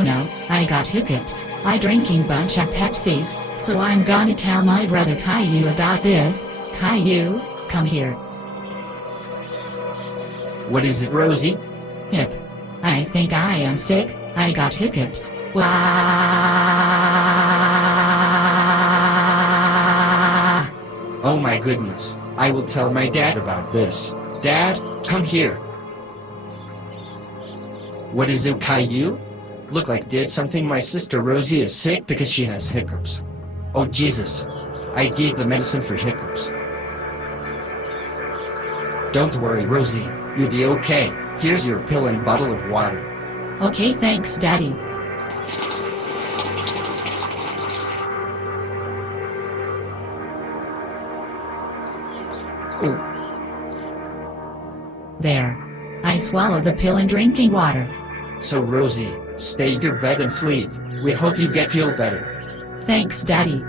Oh no, I got hiccups. I drinking bunch of Pepsis, so I'm gonna tell my brother Caillou about this. Caillou, come here. What is it, Rosie? Hip. I think I am sick. I got hiccups. Wah. Oh my goodness. I will tell my dad about this. Dad, come here. What is it, Caillou? Look like did something. My sister Rosie is sick because she has hiccups. Oh Jesus. I gave the medicine for hiccups. Don't worry, Rosie. You'll be okay. Here's your pill and bottle of water. Okay, thanks, Daddy. Ooh. There. I swallowed the pill and drinking water. So Rosie, stay in your bed and sleep. We hope you feel better. Thanks, Daddy.